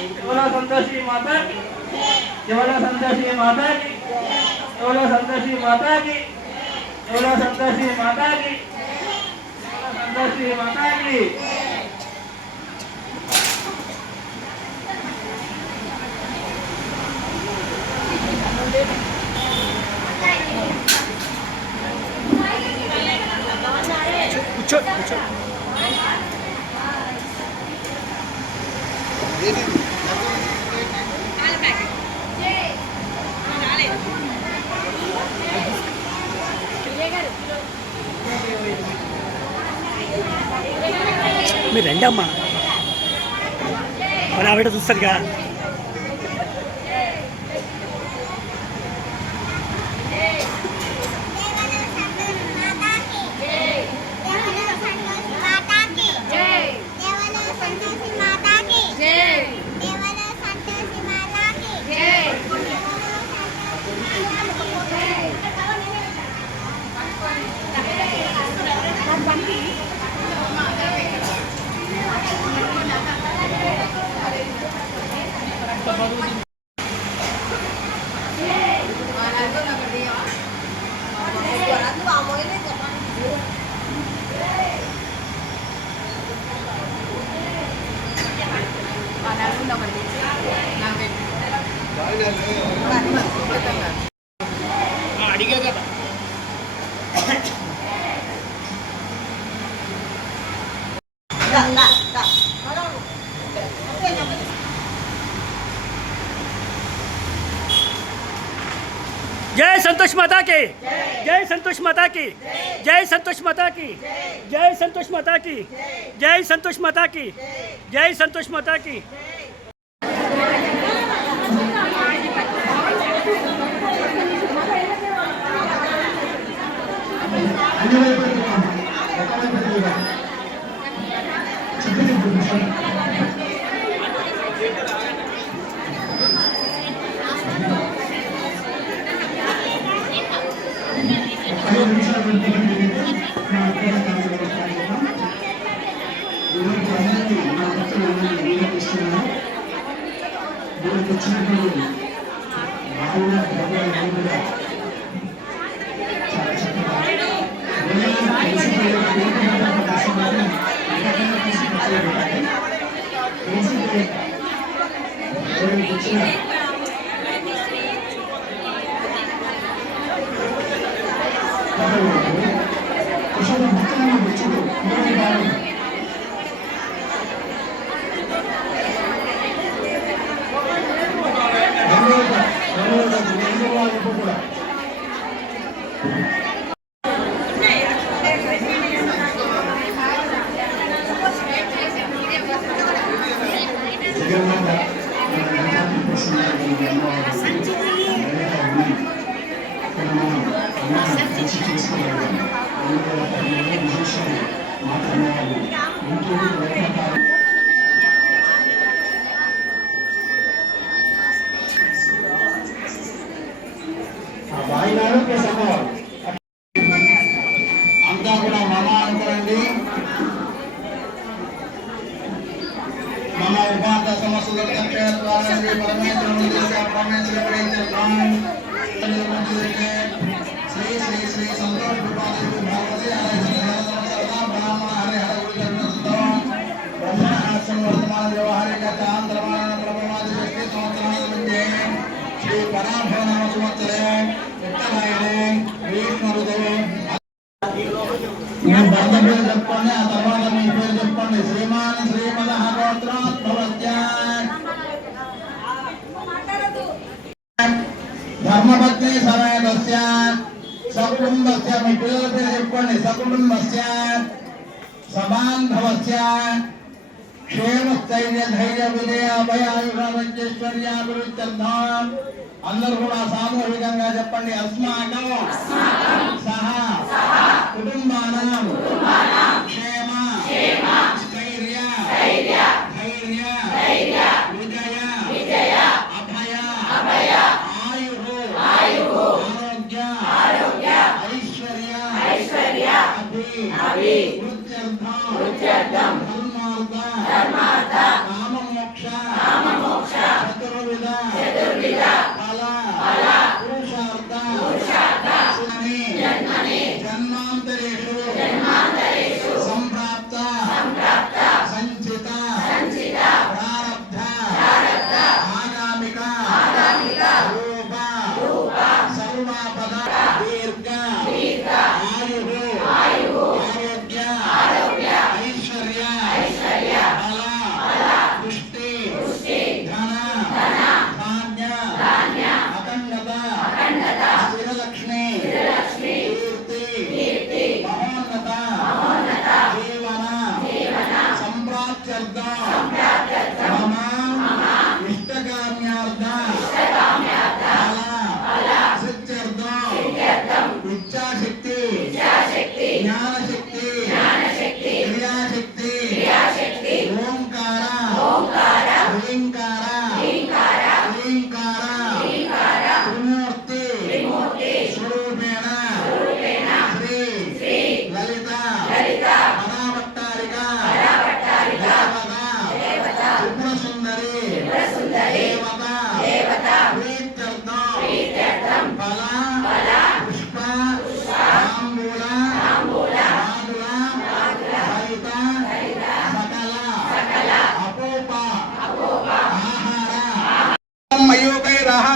बोलो संतोषी माता की, बोलो संतोषी माता की, बोलो संतोषी माता की, बोलो संतोषी माता की, संतोषी माता की। మీరు రండి అమ్మా మరి ఆవిడ చూస్తారుగా అడిగా కదా जय संतोष माता की, जय संतोष माता की, जय संतोष माता की, जय संतोष माता की, जय संतोष माता की, जय संतोष माता की। అంతా కూడా మమ అనుకోండి. మమ ఉపాంత సమస్త శ్రీ శ్రీ శ్రీ సంతోష్ వర్తమాన వ్యవహారిక శ్రీ పరాభవ నామ సంవత్సరే నేను భర్త పేరు చెప్పండి, ఆ తర్వాత మీ పేరు చెప్పండి. శ్రీమాన్ శ్రీమద గోత్రోద్భవత్యా ధర్మపత్ని సమేతస్య సకుటుంబస్య, మీ పిల్లల పేరు చెప్పండి. సకుటుంబస్య సబాంధవస్య క్షేమస్థైర్య ధైర్య విజయ అభయాయుర్వేశ్వర్యాభివృద్ధ్యర్థం అందరూ కూడా సామూహికంగా చెప్పండి. అస్మాకం సహా కుటుంబానాం క్షేమ స్థైర్య ధైర్య విజయ అభయ ఆయు ఆరోగ్య ఐశ్వర్య అభివృద్ధ్యర్థం ధర్మార్థ కామమోక్ష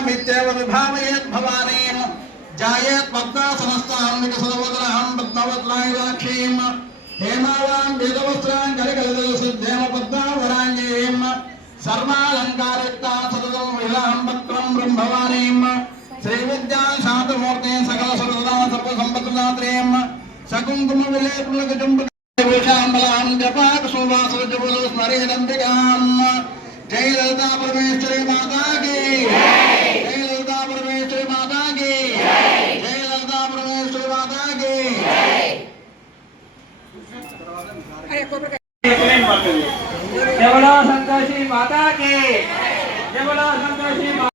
పద్మామిత్యేవ విభావయేత్ భవానీం జాయేత్ పద్మాసనస్థాం వికసదవదనహం పద్మవత్లాయురాక్షీం హేమావాం వేదవస్త్రాం కలికలదలసిద్ధేమ పద్మావరాంగీం సర్వాలంకారిక్తాం సతతం విలాహం భక్త్రం బ్రహ్మవానీం శ్రీవిద్యా శాంతమూర్తి సకల సర్వదా సర్వసంపత్ప్రదాత్రీం సకుంకుమ విలేపులకజంబ విశాంబలాం జపాకుసువాసుజబులు స్మరేదంబికాం జై లలితా పరమేశ్వరి మాతా కీ జై లలితా పరమేశ్వరి మాతా కీ జై లలితా పరమేశ్వరి మాతా కీ जय बोलो संतोषी माता की जय बोलो संतोषी